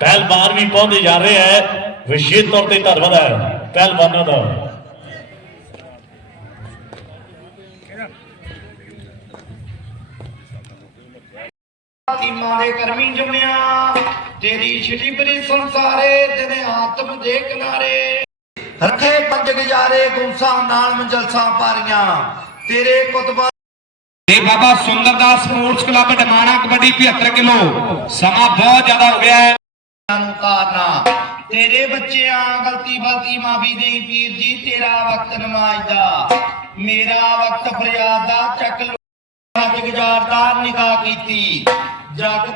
ਸਨਮਾਨ ਵੀ ਪਹੁੰਚਦੇ ਜਾ ਰਿਹਾ ਹੈ। ਵਿਸ਼ੇਸ਼ ਤੌਰ ਤੇ ਧੰਨਵਾਦ ਹੈ ਪਹਿਲਵਾਨਾਂ ਦਾ। ਤੀਮਾਂ ਦੇ ਕਰਮੀ ਜੰਮਿਆ ਤੇਰੀ ਛਿਟੀ ਬਰੀ ਸੰਸਾਰੇ ਤੇਰੇ ਆਤਮ ਦੇ ਕਿਨਾਰੇ। ਰੱਖੇ ਪੰਜ ਗੁਜ਼ਾਰੇ ਗੁੰਸਾ ਨਾਲ ਮਜਲਸਾਂ ਪਾਰੀਆਂ। ਤੇਰੇ ਕੁਤਬਾ ਤੇ Baba Sundardas sports club Damana kabaddi 75 kilo. ਸਮਾਂ ਬਹੁਤ ਜ਼ਿਆਦਾ ਹੋ ਗਿਆ ਹੈ। ਨੂੰ ਤਾਰਨਾ ਤੇਰੇ ਬੱਚਿਆਂ ਗਲਤੀ ਫਲਤੀ ਮਾਫੀ ਦੇਈ ਪੀਰ ਜੀ, ਤੇਰਾ ਵਕਤ ਨਮਾਜ਼ ਦਾ। ਮੇਰਾ ਵਕਤ ਫਰਿਆਦ ਦਾ, ਚੱਕ ਹੱਜ ਗੁਜ਼ਾਰਦਾ ਨਿਗਾਹ ਕੀਤੀ। ਜਗ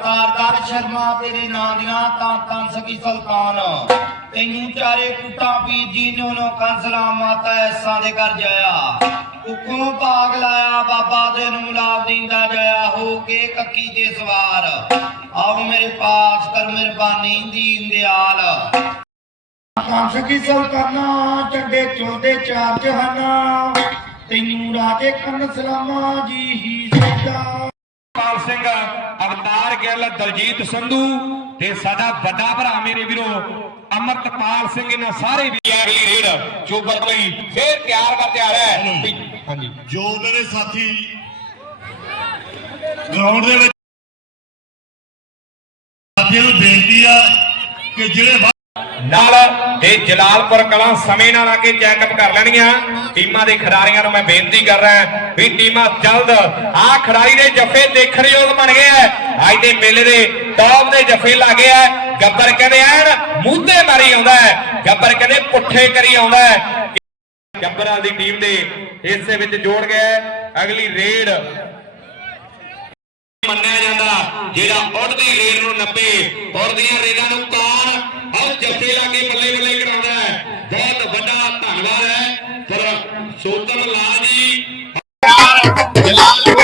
ਸ਼ਰਮਾ ਤੇਰੇ ਨਾਂ ਦੀਆਂ, ਤਾਂ ਤਾਂ ਸਕੀ ਸੁਲਤਾਨ। ਤੈਨੂੰ ਚਾਰੇ ਕੁੱਟਾਂ ਪੀਰ ਜੀ ਨੇ ਉਹਨੋਂ ਕੰਸਲਾ ਮਾਤਾ ਐਸਾਂ ਦੇ ਘਰ ਜਾਇਆ। ਉਕੋਂ ਭਾਗ ਲਾਇਆ ਬਾਬਾ ਦੇ ਨੂੰ ਲਾਭ ਦਿੰਦਾ ਜਾਇਆ ਹੋ ਕੇ ਕੱਕੀ ਤੇ ਸਵਾਰ। ਆਓ ਮੇਰੇ ਪਾਸ ਕਰ ਮਿਹਰਬਾਨੀ ਦੀਨ ਦਿਆਲ ਕੰਸ ਕੀ ਸੁਲਤਾਨਾ ਚੱਡੇ ਚੋਦੇ ਚਾਰ ਜਹਾਨਾ ਤੈਨੂੰ ਰਾਜੇ ਕੰਨ ਸਲਾਮਾ ਜੀ ਹੀ ਸਜਦਾ ਪਾਲ ਸਿੰਘ ਅਵਤਾਰ ਗਿੱਲ ਦਲਜੀਤ ਸੰਧੂ ਤੇ ਸਾਡਾ ਵੱਡਾ ਭਰਾ ਮੇਰੇ ਵੀਰੋ ਅਮਰਤਪਾਲ ਸਿੰਘ ਇਹਨਾਂ ਸਾਰੇ ਵੀ ਅਗਲੀ ਰੇਡ ਚੋਬਰ ਲਈ ਫੇਰ ਤਿਆਰ ਕਰ ਤਿਆਰ ਹੈ। ਵੀ- ਹਾਂਜੀ। ਜੋ ਮੇਰੇ ਸਾਥੀ ਗਰਾਊਂਡ ਦੇ ਵਿੱਚ ਸਾਥੀਆਂ ਨੂੰ ਬੇਨਤੀ ਆ ਕਿ ਜਿਹੜੇ ਨਾਲ ਤੇ ਜਲਾਲਪੁਰ ਕਲਾਂ ਸਮੇਂ ਨਾਲ ਆ ਕੇ ਚੈੱਕਅਪ ਕਰ ਲੈਣੀਆਂ ਟੀਮਾਂ ਦੇ ਖਿਡਾਰੀਆਂ ਨੂੰ ਮੈਂ ਬੇਨਤੀ ਕਰ ਰਿਹਾ ਵੀ ਟੀਮਾਂ ਜਲਦ ਆ ਖਿਡਾਰੀ ਦੇ ਜੱਫੇ ਦੇਖਣ ਯੋਗ ਬਣ ਗਏ ਆ। ਅੱਜ ਦੇ ਮੇਲੇ ਦੇ ਟੌਪ ਦੇ ਜੱਫੇ ਲੱਗੇ ਆ। ਗੱਬਰ ਕਹਿੰਦੇ ਐਨ ਮੂਧੇ ਮਾਰੀ ਆਉਂਦਾ ਹੈ। ਗੱਬਰ ਕਹਿੰਦੇ ਪੁੱਠੇ ਕਰੀ ਆਉਂਦਾ ਹੈ। ਗੱਬਰਾਂ ਦੀ ਟੀਮ ਦੇ ਹਿੱਸੇ ਵਿੱਚ ਜੋੜ ਗਿਆ ਅਗਲੀ ਰੇਡ ਮੰਨਿਆ ਜਾਂਦਾ, ਜਿਹੜਾ ਉੱਡਦੀ ਰੇਡ ਨੂੰ ਨੱਪੇ। ਉੱਡਦੀਆਂ ਰੇਡਾਂ ਨੂੰ ਕੌਣ ਔਰ ਜੱਫੇ ਲਾ ਕੇ ਬੱਲੇ ਬੱਲੇ ਕਰਾਉਂਦਾ ਹੈ। ਬਹੁਤ ਵੱਡਾ ਧੰਨਵਾਦ ਹੈ। ਪਰ ਸੋਤਮ ਲਾਲ ਜੀ। ਦੋਸਤਾਂ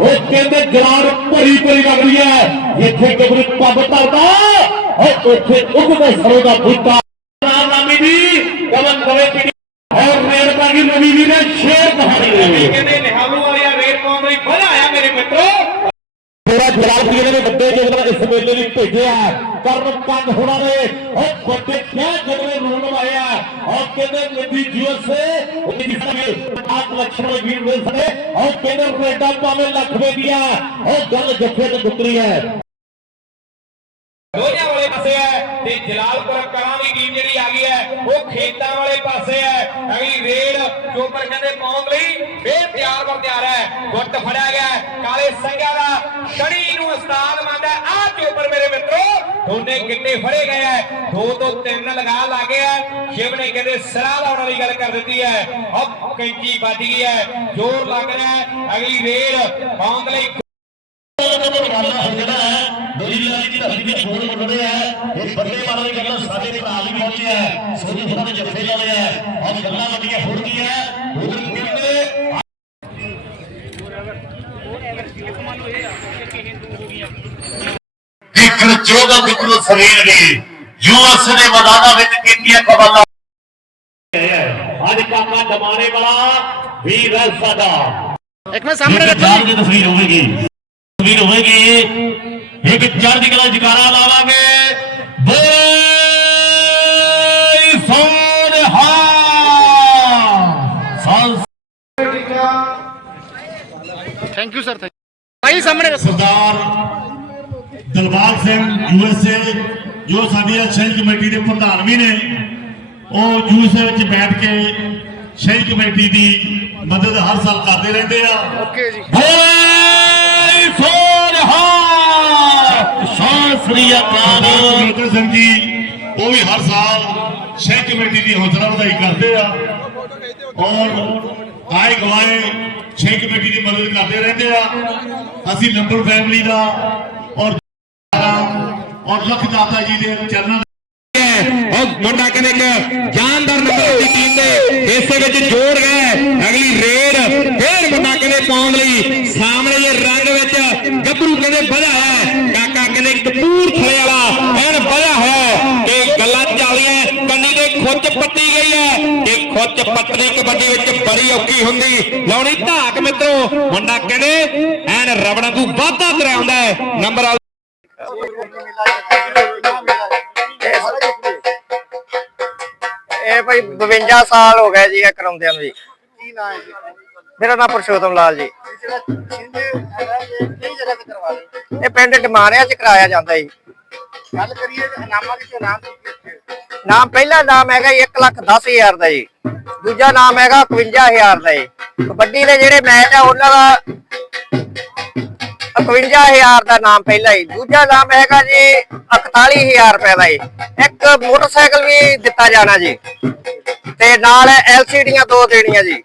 ਉਹ ਕਹਿੰਦੇ ਜਵਾਨ ਭਰੀ ਭਰੀ ਰਹੀ ਹੈ। ਜਿੱਥੇ ਕਬਰ ਪੱਬ ਧਰਦਾ ਉਹ ਉੱਥੇ ਉੱਗਦੇ ਸਰੋਂ ਦਾ ਬੂਟਾ। ਨਾਮ ਨਾਮੀ ਦੀ ਕਮਨ ਕਵੇ ਪੀੜੀ। ਔਰ ਰੇੜਕਾ ਦੀ ਨਵੀਂ ਵੀ ਨੇ ਸ਼ੇਰ ਕਹਾਣੀ। ਕਹਿੰਦੇ ਨਿਹਾਲੂ ਵਾਲਿਆ ਰੇਡ ਪਾਉਣ ਲਈ ਵਧਾਇਆ ਮੇਰੇ ਮਿੱਤਰੋ। ਪੂਰਾ ਜਲਾਲ ਜੀ ਨੇ ਵੱਡੇ ਜਿਹੜਾ ਇਸ ਮੇਲੇ ਲਈ ਭੇਜਿਆ ਕਰਨ ਪੰਜ ਹੋਣਾ ਨੇ ਉਹ ਵੱਡੇ ਕਿਆ ਜਗਲੇ ਰੋਣ ਆਇਆ ਔਰ ਕਹਿੰਦੇ ਨਦੀ ਜੀਵਸੇ ਉਹਦੀ ਦਿਖਾਵੇ अर्थात लक्ष्मण वीर विल्सन ने और केंद्र प्लेटा पावे लख में दिया और गल जत्थे ते गुतरी है ਲੋਹਿਆਂ ਵਾਲੇ ਪਾਸੇ ਹੈ ਤੇ ਜਲਾਲਪੁਰ ਕਲਾਂ ਦੀ ਟੀਮ ਜਿਹੜੀ ਆ ਗਈ ਹੈ, ਉਹ ਖੇਤਾਂ ਵਾਲੇ ਪਾਸੇ ਹੈ। ਅਗੀ ਰੇਡ ਚੋਪਰ ਕਹਿੰਦੇ ਪਾਉਣ ਲਈ ਫੇਰ ਤਿਆਰ ਵਰ ਤਿਆਰ ਹੈ। ਗੁੱਟ ਫੜਿਆ ਗਿਆ ਕਾਲੇ ਸੰਗਿਆ ਦਾ ਛੜੀ ਨੂੰ ਉਸਤਾਦ ਮੰਨਦਾ ਆ ਚੋਪਰ ਦੋਨੇ ਗਿੱਟੇ ਫੜੇ ਗਏ ਹੈ ਦੋ ਤੋਂ ਤਿੰਨ ਲਗਾ ਲਾਗੇ ਹੈ ਸ਼ਿਵ ਨੇ ਕਹਿੰਦੇ ਸਿਰਾ ਲਾਉਣ ਵਾਲੀ ਗੱਲ ਕਰ ਦਿੱਤੀ ਹੈ ਅਬ ਕੈਂਚੀ ਵੱਜ ਗਈ ਹੈ ਜ਼ੋਰ ਲੱਗ ਰਿਹਾ ਅਗਲੀ ਵੇਰ ਪਾਉਣ ਲਈ ਇਸ ਬੰਦੇ ਸਾਡੇ ਭਰਾ ਵੀ ਪਹੁੰਚੇ ਹੈ ਸੋਨੀ ਜੱਫੇ ਲਾਏ ਹੈ ਔਰ ਗੱਲਾਂ ਵੱਡੀਆਂ ਫੁੱਟ ਗਈਆਂ। ਉਧਰ ਕਹਿੰਦੇ ਦੇਖਣ 14 ਮਿੱਤਰੋ ਸਰੀਰ ਦੀ ਯੂਐਸ ਦੇ ਮੈਦਾਨਾਂ ਵਿੱਚ ਕੀਤੀਆਂ ਕਬਾਲਾਂ ਅੱਜ ਕਾਕਾ ਦਮਾਰੇ ਵਾਲਾ ਵੀਰ ਹੈ ਸਾਡਾ ਇੱਕ ਮਿੰਟ ਸਾਹਮਣੇ ਇੱਕ ਰੱਖੋ ਚਾਰ ਦੀ ਤਸਵੀਰ ਹੋਵੇਗੀ ਤਸਵੀਰ ਹੋਵੇਗੀ ਇੱਕ ਚੜ੍ਹਦੀ ਕਲਾ ਜਕਾਰਾ ਲਾਵਾਂਗੇ ਬੋਲੇ ਸੋਨਹਾ ਸੰਸ ਥੈਂਕ ਯੂ ਸਰ ਥੈਂਕ ਭਾਈ ਸਾਹਮਣੇ ਰੱਖੋ ਸਰਦਾਰ ਦਲਬਾਗ ਸਿੰਘ ਯੂਐਸਏ ਜੋ ਸਾਡੀ ਸ਼ਹਿਰੀ ਕਮੇਟੀ ਦੇ ਪ੍ਰਧਾਨ ਵੀ ਨੇ ਉਹ ਯੂਐਸਏ ਵਿੱਚ ਬੈਠ ਕੇ ਸ਼ਹਿਰੀ ਕਮੇਟੀ ਦੀ ਮਦਦ ਹਰ ਸਾਲ ਕਰਦੇ ਰਹਿੰਦੇ ਆ। ਓਕੇ ਜੀ। ਬੋਲੇ ਸੋਨਹਾ ਸ਼ਾਸਤਰੀ ਅਕਾਲ। ਮੋਟਰ ਸਿੰਘ ਜੀ ਉਹ ਵੀ ਹਰ ਸਾਲ ਸ਼ਹਿਰੀ ਕਮੇਟੀ ਦੀ ਹੌਸਲਾ ਵਧਾਈ ਕਰਦੇ ਆ। ਔਰ ਆਏ ਗਵਾਏ ਸ਼ਹਿਰੀ ਕਮੇਟੀ ਦੀ ਮਦਦ ਕਰਦੇ ਰਹਿੰਦੇ ਆ। ਅਸੀਂ ਨੰਬਰ ਫੈਮਿਲੀ ਦਾ ਔਰ ਔਰ ਲਖ ਦਾਤਾ ਜੀ ਦੇ ਚਰਨਾਂ ਉਹ ਮੁੰਡਾ ਕਹਿੰਦੇ ਇੱਕ ਜਾਨਦਾਰ ਨੰਬਰ ਦੀ ਟੀਮ ਦੇ ਇਸੇ ਵਿੱਚ ਜੋੜ ਗਏ ਅਗਲੀ ਰੇਡ ਫੇਰ ਮੁੰਡਾ ਕਹਿੰਦੇ ਪਾਉਣ ਲਈ ਸਾਹਮਣੇ ਇਹ ਰੰਗ ਵਿੱਚ ਵਧਿਆ ਹੈ। ਕਾਕਾ ਕਹਿੰਦੇ ਕਪੂਰਥਲੇ ਵਾਲਾ ਐਨ ਵਧਿਆ ਹੋਇਆ ਕਿ ਗੱਲਾਂ ਚੱਲਦੀਆਂ ਕੰਨੀ ਦੇ ਖੁੱਚ ਪੱਟੀ ਗਈ ਹੈ। ਕਿ ਖੁੱਚ ਪੱਟਣੀ ਕਬੱਡੀ ਵਿੱਚ ਬੜੀ ਔਖੀ ਹੁੰਦੀ। ਲਾਉਣੀ ਧਾਕ ਮਿੱਤਰੋ, ਮੁੰਡਾ ਕਹਿੰਦੇ, ਐਨ ਰਬੜਾਂ ਤੋਂ ਵਾਧਾ ਕਰਾਉਂਦਾ ਹੈ। ਨੰਬਰ ਇਹ ਭਾਈ 52 ਸਾਲ ਹੋ ਗਏ ਜੀ ਇਹ ਕਰਾਉਂਦਿਆਂ ਨੂੰ ਜੀ। ਕੀ ਨਾਮ ਹੈ ਜੀ? ਮੇਰਾ ਨਾਮ ਪੁਰਸ਼ੋਤਮ ਲਾਲ ਜੀ। ਇਹ ਪਿੰਡ ਡਮਾਰਿਆਂ ਚ ਕਰਾਇਆ ਜਾਂਦਾ ਜੀ। ਗੱਲ ਕਰੀਏ ਨਾਮਾਂ ਦੀ ਨਾਮ ਨਾਮ ਪਹਿਲਾ ਨਾਮ ਹੈਗਾ 1 ਲੱਖ 10 ਹਜ਼ਾਰ ਦਾ ਜੀ। ਦੂਜਾ ਨਾਮ ਹੈਗਾ 51000 ਦਾ ਜੀ। ਕਬੱਡੀ ਦੇ ਜਿਹੜੇ ਮੈਚ ਆ ਉਹਨਾਂ ਦਾ 51000 ਦਾ ਨਾਮ ਪਹਿਲਾ ਹੀ। ਦੂਜਾ ਨਾਮ ਹੈਗਾ ਜੀ 41000 ਰੁਪਏ ਦਾ ਜੀ। ਇੱਕ ਮੋਟਰਸਾਈਕਲ ਵੀ ਦਿੱਤਾ ਜਾਣਾ ਜੀ। ਤੇ ਨਾਲ ਐਲਸੀਡੀਆਂ ਦੋ ਦੇਣੀਆਂ ਜੀ।